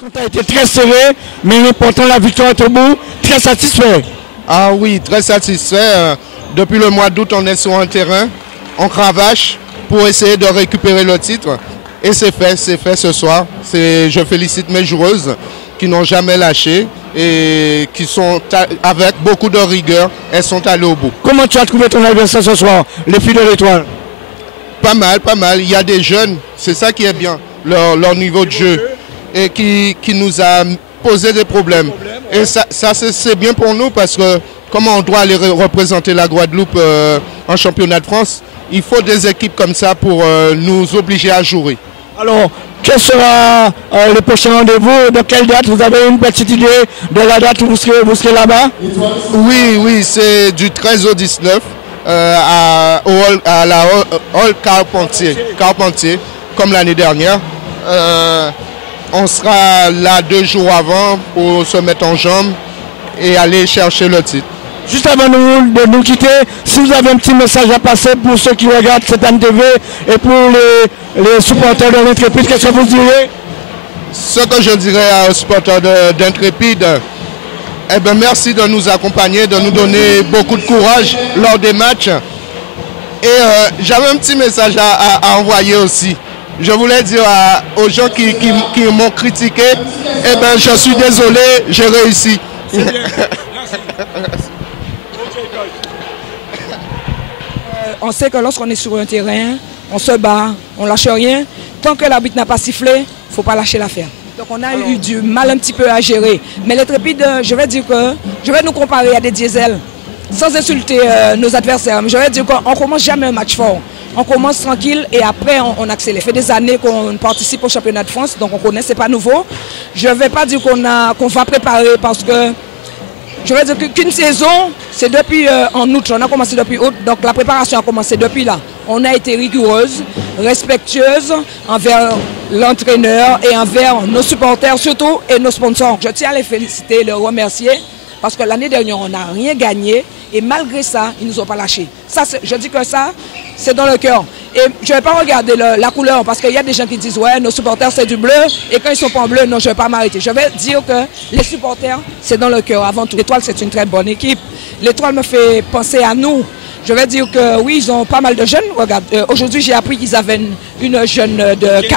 Quand a été très serré, mais l'important, la victoire est au bout. Très satisfait. Ah oui, très satisfait. Depuis le mois d'août, on est sur un terrain, on cravache pour essayer de récupérer le titre. Et c'est fait ce soir. Je félicite mes joueuses qui n'ont jamais lâché et qui sont avec beaucoup de rigueur, elles sont allées au bout. Comment tu as trouvé ton adversaire ce soir, les filles de l'Étoile? Pas mal, pas mal. Il y a des jeunes, c'est ça qui est bien, leur niveau de jeu, et qui nous a posé des problèmes. Et ça c'est bien pour nous parce que comme on doit aller représenter la Guadeloupe en championnat de France, il faut des équipes comme ça pour nous obliger à jouer. Alors, quel sera le prochain rendez-vous? Dans quelle date? Vous avez une petite idée de la date où vous serez là-bas? Oui, c'est du 13 au 19 à la Hall Carpentier, comme l'année dernière. On sera là 2 jours avant pour se mettre en jambes et aller chercher le titre. Juste avant de nous quitter, si vous avez un petit message à passer pour ceux qui regardent cette TV et pour les supporters de l'Intrépide, qu'est-ce que vous direz? Ce que je dirais aux supporters d'Intrépide, eh bien, merci de nous accompagner, de nous donner beaucoup de courage lors des matchs. Et j'avais un petit message à envoyer aussi. Je voulais dire aux gens qui m'ont critiqué, eh bien, je suis désolé, j'ai réussi. On sait que lorsqu'on est sur un terrain, on se bat, on lâche rien. Tant que l'arbitre n'a pas sifflé, il ne faut pas lâcher l'affaire. Donc on a eu du mal un petit peu à gérer. Mais l'Intrépide, je vais dire que je vais nous comparer à des diesels, sans insulter nos adversaires. Mais je vais dire qu'on ne commence jamais un match fort. On commence tranquille et après on accélère. Ça fait des années qu'on participe au championnat de France, donc on connaît, c'est pas nouveau. Je ne vais pas dire qu'on va préparer parce que je vais dire qu'une saison, c'est depuis en août, on a commencé depuis août, donc la préparation a commencé depuis là. On a été rigoureuse, respectueuse envers l'entraîneur et envers nos supporters surtout et nos sponsors. Je tiens à les féliciter, les remercier parce que l'année dernière, on n'a rien gagné et malgré ça, ils ne nous ont pas lâchés. Ça, je dis que ça, c'est dans le cœur. Et je ne vais pas regarder la couleur parce qu'il y a des gens qui disent ouais, nos supporters c'est du bleu et quand ils sont pas en bleu, non, je ne vais pas m'arrêter. Je vais dire que les supporters, c'est dans le cœur avant tout. L'Étoile, c'est une très bonne équipe. L'Étoile me fait penser à nous. Je vais dire que oui, ils ont pas mal de jeunes. Regarde, aujourd'hui, j'ai appris qu'ils avaient une jeune de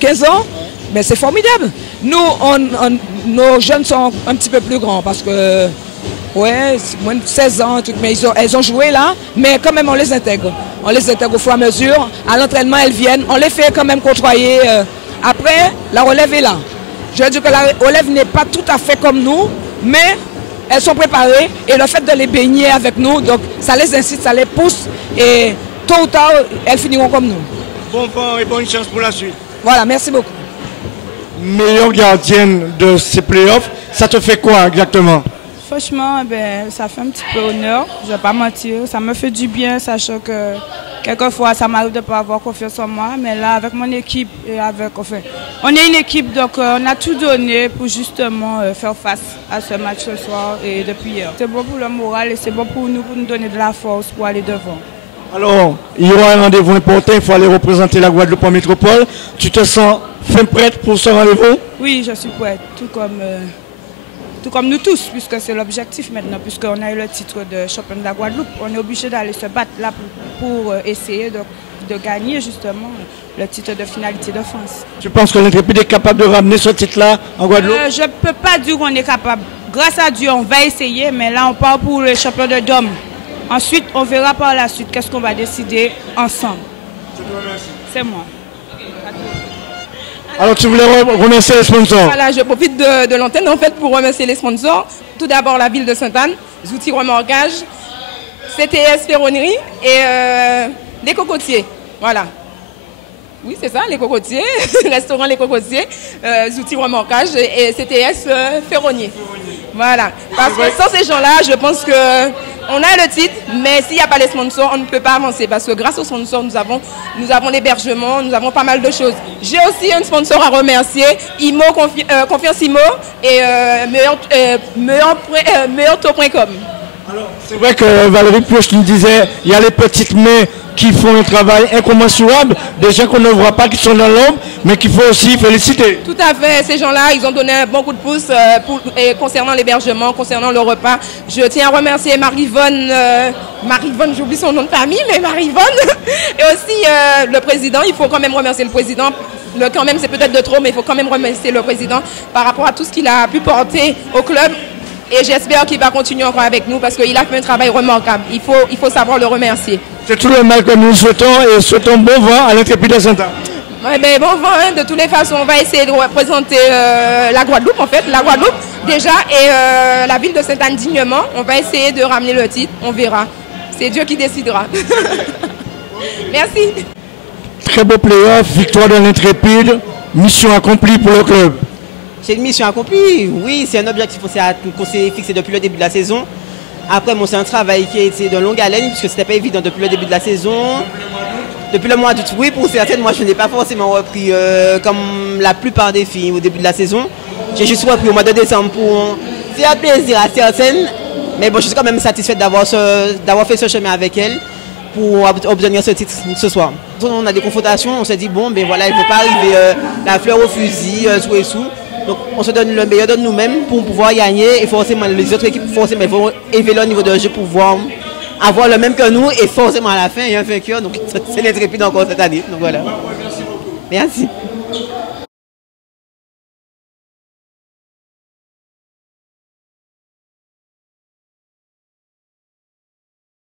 15 ans. Mais c'est formidable. Nous, nos jeunes sont un petit peu plus grands parce que, ouais, moins de 16 ans, mais elles ont joué là, mais quand même on les intègre. On les intègre au fur et à mesure. À l'entraînement, elles viennent. On les fait quand même côtoyer. Après, la relève est là. Je veux dire que la relève n'est pas tout à fait comme nous, mais elles sont préparées et le fait de les baigner avec nous, donc ça les incite, ça les pousse et tôt ou tard, elles finiront comme nous. Bon vent et bonne chance pour la suite. Voilà, merci beaucoup. Meilleure gardienne de ces playoffs, ça te fait quoi exactement? Franchement, ça fait un petit peu honneur, je ne vais pas mentir. Ça me fait du bien, sachant que quelquefois ça m'arrive de ne pas avoir confiance en moi. Mais là, avec mon équipe, et on est une équipe, donc on a tout donné pour justement faire face à ce match ce soir et depuis hier. C'est bon pour le moral et c'est bon pour nous donner de la force pour aller devant. Alors, il y aura un rendez-vous important, il faut aller représenter la Guadeloupe en métropole. Tu te sens fin prête pour ce rendez-vous? Oui, je suis prête, tout comme nous tous, puisque c'est l'objectif maintenant, puisqu'on a eu le titre de champion de la Guadeloupe. On est obligé d'aller se battre là pour essayer de gagner justement le titre de finalité de France. Tu penses que l'Intrépide est capable de ramener ce titre-là en Guadeloupe? Je ne peux pas dire qu'on est capable. Grâce à Dieu, on va essayer, mais là on part pour le champion de Dôme. Ensuite, on verra par la suite qu'est-ce qu'on va décider ensemble. Je te remercie. C'est moi. Alors, tu voulais remercier les sponsors? Voilà, je profite de l'antenne en fait pour remercier les sponsors. Tout d'abord, la ville de Sainte-Anne, Zouti Remorquage, CTS Ferronnerie et les Cocotiers. Voilà. Oui, c'est ça, les Cocotiers, restaurant Les Cocotiers, Zouti Remorquage et CTS Ferronnier. Voilà. Parce que sans ces gens-là, je pense que on a le titre, mais s'il n'y a pas les sponsors, on ne peut pas avancer. Parce que grâce aux sponsors, nous avons l'hébergement, nous avons pas mal de choses. J'ai aussi un sponsor à remercier, IMO, Confiance IMO et meilleurtaux.com. Alors, c'est vrai que Valérie Pioche nous disait, il y a les petites mains qui font un travail incommensurable, des gens qu'on ne voit pas, qui sont dans l'ombre, mais qu'il faut aussi féliciter. Tout à fait, ces gens-là, ils ont donné un bon coup de pouce concernant l'hébergement, concernant le repas. Je tiens à remercier Marie-Yvonne, j'oublie son nom de famille, mais Marie-Yvonne, et aussi le président. Il faut quand même remercier le président. Quand même, c'est peut-être de trop, mais il faut quand même remercier le président par rapport à tout ce qu'il a pu porter au club. Et j'espère qu'il va continuer encore avec nous parce qu'il a fait un travail remarquable. Il faut savoir le remercier. C'est tout le mal que nous souhaitons et souhaitons bon vent à l'Intrépide de Sainte-Anne. Ouais, ben, bon vent, hein. De toutes les façons, on va essayer de représenter la Guadeloupe, en fait, la Guadeloupe déjà, et la ville de Sainte-Anne dignement. On va essayer de ramener le titre, on verra. C'est Dieu qui décidera. Merci. Très beau playoff, victoire de l'Intrépide, mission accomplie pour le club. C'est une mission accomplie, oui, c'est un objectif qu'on s'est fixé depuis le début de la saison. Après, bon, c'est un travail qui a été de longue haleine, puisque ce n'était pas évident depuis le début de la saison. Depuis le mois d'août, oui, pour certaines, moi je n'ai pas forcément repris comme la plupart des filles au début de la saison. J'ai juste repris au mois de décembre pour faire plaisir à certaines. Mais bon, je suis quand même satisfaite d'avoir fait ce chemin avec elles pour obtenir ce titre ce soir. On a des confrontations, on s'est dit, bon, ben voilà, il ne faut pas arriver la fleur au fusil, sous et sous. Donc on se donne le meilleur de nous-mêmes pour pouvoir gagner et forcément les autres équipes forcément vont élever leur niveau de jeu pour pouvoir avoir le même que nous et forcément à la fin il y a un vainqueur. Donc c'est l'Intrépide encore cette année. Donc voilà. Merci.